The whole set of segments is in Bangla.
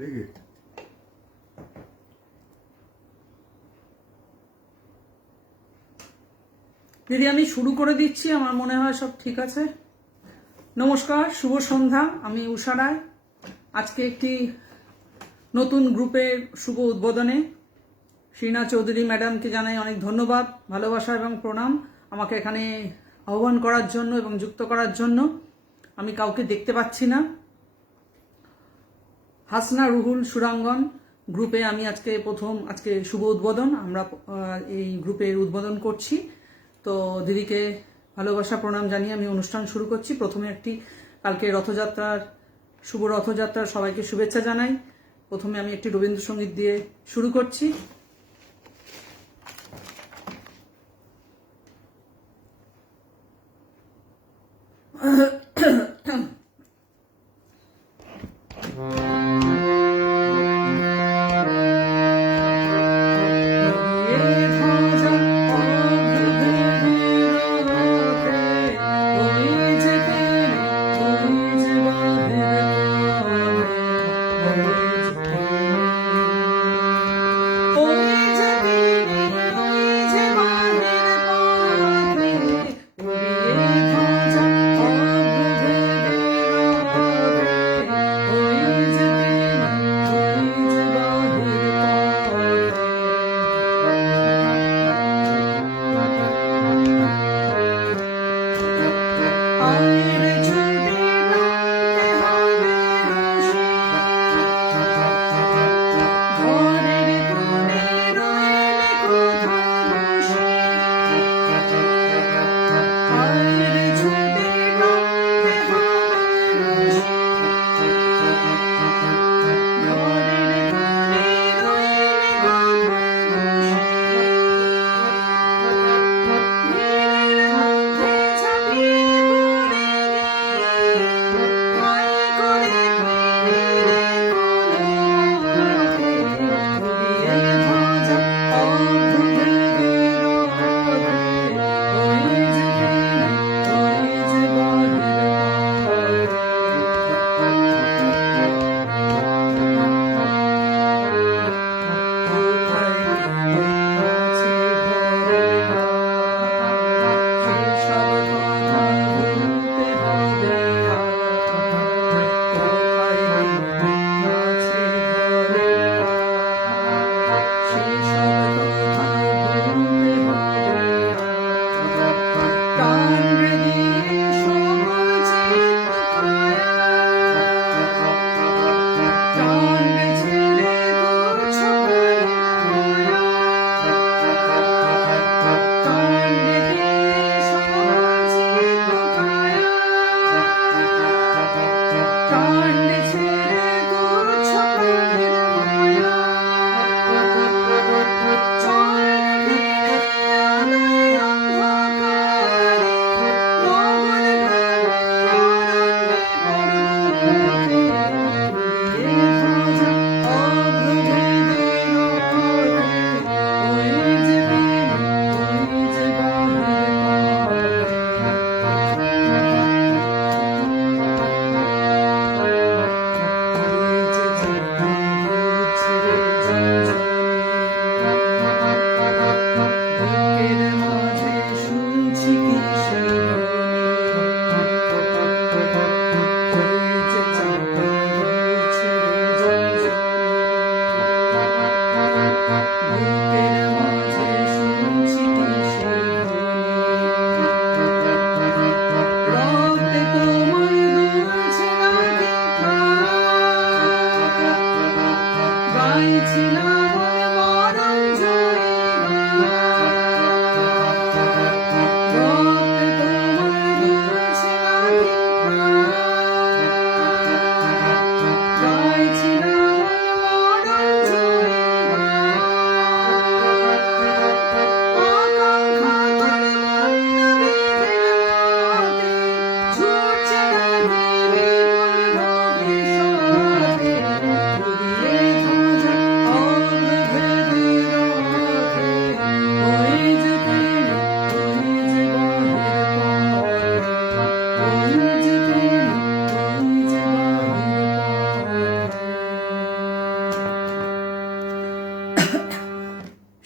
দেখি দিদি আমি শুরু করে দিচ্ছি, আমার মনে হয় সব ঠিক আছে। নমস্কার, শুভ সন্ধ্যা। আমি উষা রায়। আজকে একটি নতুন গ্রুপের শুভ উদ্বোধনে শ্রীনা চৌধুরী ম্যাডামকে জানাই অনেক ধন্যবাদ, ভালোবাসা এবং প্রণাম আমাকে এখানে আহ্বান করার জন্য এবং যুক্ত করার জন্য। আমি কাউকে দেখতে পাচ্ছি না। হাসনা রুহুল সুরাঙ্গন গ্রুপে আমি আজকে শুভ উদ্বোধন, আমরা এই গ্রুপের উদ্বোধন করছি। তো দিদিকে ভালোবাসা প্রণাম জানিয়ে আমি অনুষ্ঠান শুরু করছি। প্রথমে কালকে শুভ রথযাত্রার সবাইকে শুভেচ্ছা জানাই। প্রথমে আমি একটি রবীন্দ্রসঙ্গীত দিয়ে শুরু করছি।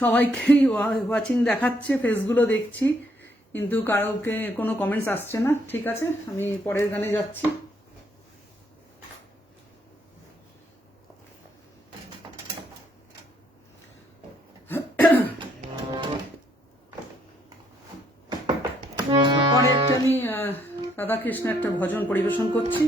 সবাইকেই ওয়াচিং দেখাচ্ছে, ফেসগুলো দেখছি, কিন্তু কারোকে কোনো কমেন্টস আসছে না। ঠিক আছে, আমি পরের গানে যাচ্ছি। পরে একটা আমি রাধাকৃষ্ণ একটা ভজন পরিবেশন করছি।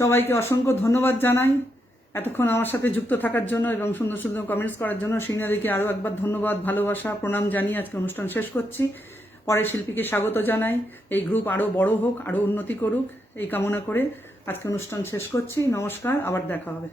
সবাইকে অসংখ্য ধন্যবাদ জানাই এতক্ষণ আমার সাথে যুক্ত থাকার জন্য এবং সুন্দর সুন্দর কমেন্টস করার জন্য। শ্রীনাদিকে আরও একবার ধন্যবাদ, ভালোবাসা, প্রণাম জানিয়ে আজকে অনুষ্ঠান শেষ করছি। পরের শিল্পীকে স্বাগত জানাই। এই গ্রুপ আরও বড় হোক, আরও উন্নতি করুক এই কামনা করে আজকে অনুষ্ঠান শেষ করছি। নমস্কার, আবার দেখা হবে।